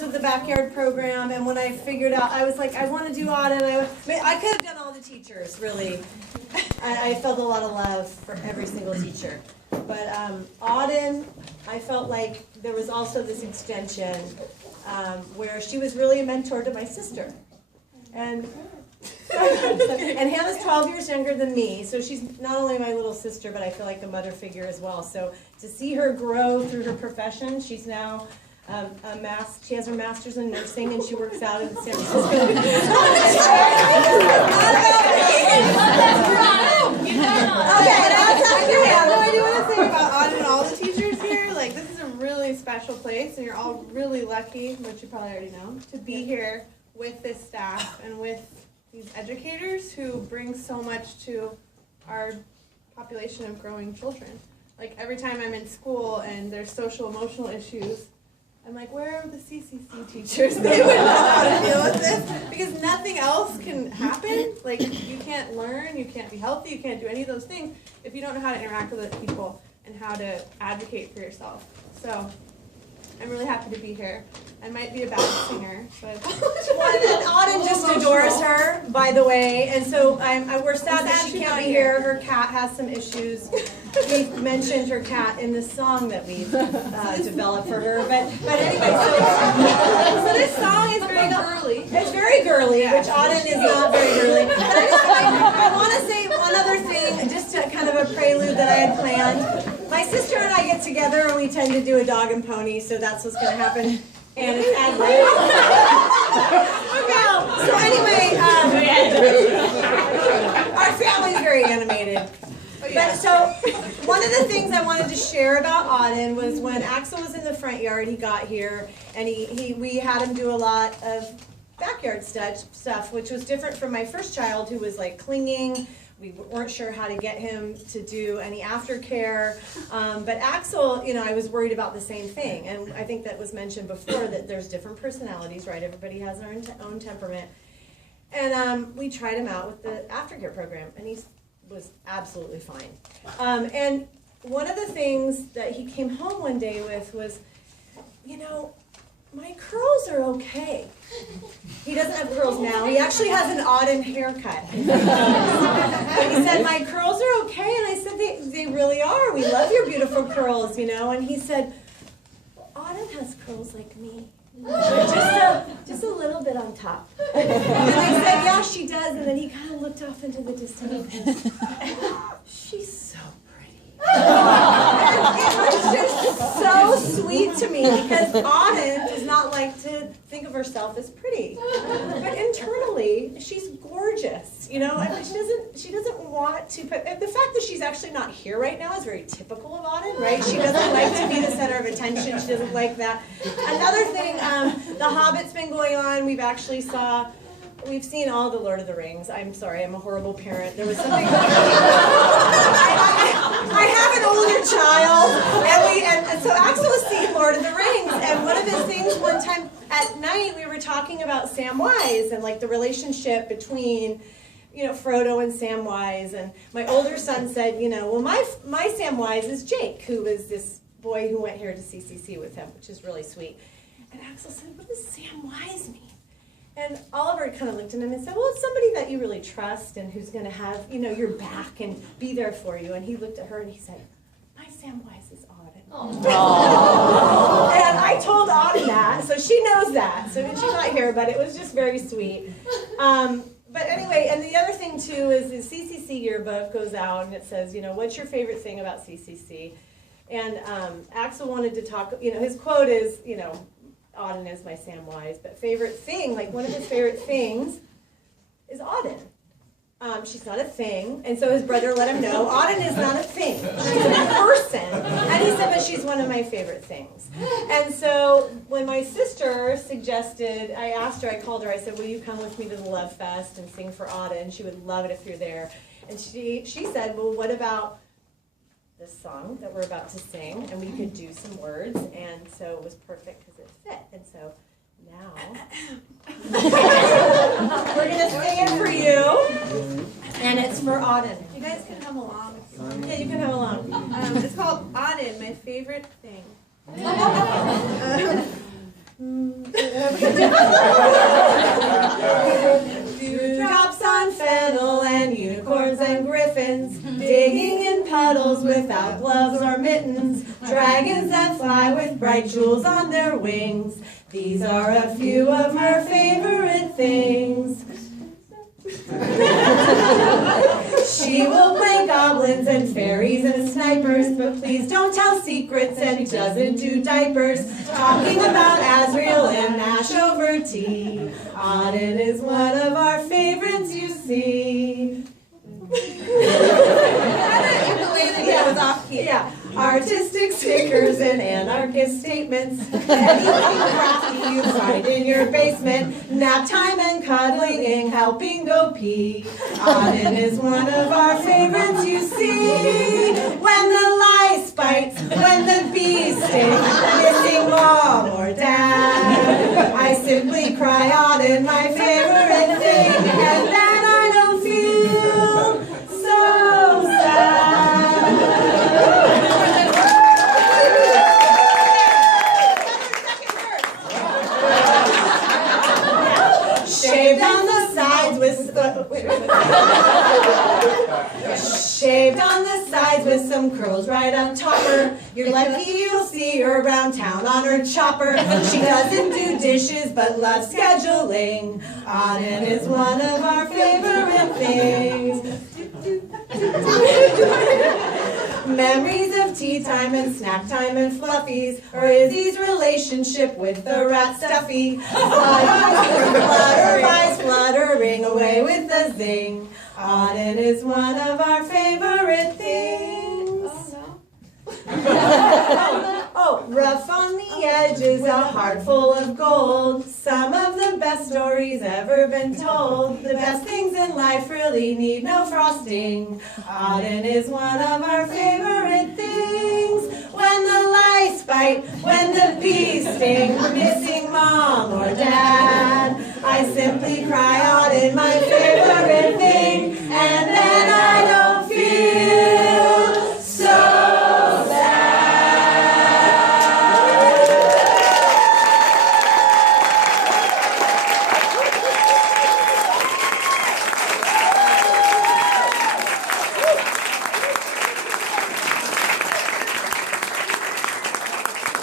With the backyard program, and when I figured out, I was like, I want to do Auden. I could have done all the teachers, really. I felt a lot of love for every single teacher. But Auden, I felt like there was also this extension where she was really a mentor to my sister. And Hannah's 12 years younger than me, so she's not only my little sister, but I feel like a mother figure as well. So to see her grow through her profession, she's now she has her master's in nursing, and she works out in San Francisco. Okay, I do want to say about Auden and all the teachers here, like, this is a really special place, and you're all really lucky, which you probably already know, to be here with this staff and with these educators who bring so much to our population of growing children. Like, every time I'm in school and there's social emotional issues, I'm like, where are the CCC teachers? They would know how to deal with this, because nothing else can happen. Like, you can't learn, you can't be healthy, you can't do any of those things if you don't know how to interact with other people and how to advocate for yourself. So, I'm really happy to be here. I might be a bad singer, but Auden just adores her, by the way, and so we're sad that she can't be here. Her cat has some issues. We mentioned her cat in the song that we've developed for her, but anyway, so this song is very girly. It's very girly, which Auden is not very girly. But I want to say one other thing, just to kind of a prelude that I had planned. My sister and I get together and we tend to do a dog and pony, so that's what's going to happen. And it's ad lib. So anyway, our family's very animated. But so one of the things I wanted to share about Auden was when Axel was in the front yard, he got here, and we had him do a lot of backyard stuff, which was different from my first child, who was like clinging. We weren't sure how to get him to do any aftercare. But Axel, I was worried about the same thing. And I think that was mentioned before, that there's different personalities, right? Everybody has their own temperament. And we tried him out with the aftercare program, and he was absolutely fine. And one of the things that he came home one day with was, my curls are okay. He doesn't have curls now. He actually has an Auden haircut. But he said, my curls are okay. And I said, they really are. We love your beautiful curls, And he said, well, Auden has curls like me. Just a little bit on top. And I said, yeah, she does. And then he kind of looked off into the distance. She's so pretty. It was just so sweet to me, because Auden does not like to think of herself as pretty, but internally she's gorgeous. She doesn't want to. But the fact that she's actually not here right now is very typical of Auden, right? She doesn't like to be the center of attention. She doesn't like that. Another thing, The Hobbit's been going on. We've seen all the Lord of the Rings. I'm sorry, I'm a horrible parent. There was something. I have an older child, and so Axel was seeing Lord of the Rings, and one of his things one time at night, we were talking about Samwise and like the relationship between, Frodo and Samwise, and my older son said, well, my Samwise is Jake, who was this boy who went here to CCC with him, which is really sweet. And Axel said, what does Samwise mean? And Oliver kind of looked at him and said, well, it's somebody that you really trust and who's going to have, your back and be there for you. And he looked at her and he said, my Samwise is Auden. And I told Auden that, so she knows that. So she's not here, but it was just very sweet. But anyway, and the other thing, too, is the CCC yearbook goes out and it says, what's your favorite thing about CCC? And Axel wanted to talk, his quote is, Auden is my Samwise, but favorite thing, like one of his favorite things is Auden. She's not a thing, and so his brother let him know, Auden is not a thing. She's a person. And he said, but she's one of my favorite things. And so when my sister suggested, I called her, I said, will you come with me to the Love Fest and sing for Auden? She would love it if you're there. And she said, well, what about this song that we're about to sing, and we could do some words, and so it was perfect because it fit. And so now we're going to sing it for you, and it's for Auden. You guys can come along if you want. Yeah, you can come along. It's called Auden, my favorite thing. Dewdrops on fennel and unicorns and griffins, digging in puddles without gloves or mittens, dragons that fly with bright jewels on their wings. These are a few of her favorite things. She will play goblins and fairies and snipers, but please don't tell secrets and doesn't do diapers. Talking about Azrael and mash over tea. Auden is one of our favorites, you see. Yeah, it was off key. Yeah, artistic stickers and anarchist statements. Anything crafty you find in your basement. Nap time and cuddling, helping go pee. Auden is one of our favorites, you see. When the lice bites, when the bees sting, missing mom or dad. I simply cry Auden, my favorite thing, and then I don't feel so sad. Shaved on the sides with some curls right on topper. You're lucky you'll see her around town on her chopper. She doesn't do dishes but loves scheduling. Auden is one of our favorite things. Memories of tea time and snack time and fluffies, or Izzy's relationship with the rat Stuffy. Flutterby's fluttering away with a zing. Auden is one of our favorite things. Oh, rough on the edges, a heart full of gold. Some of the best stories ever been told. The best things in life really need no frosting. Auden is one of our favorite things. When the lice bite, when the bees sting, missing mom or dad, I simply cry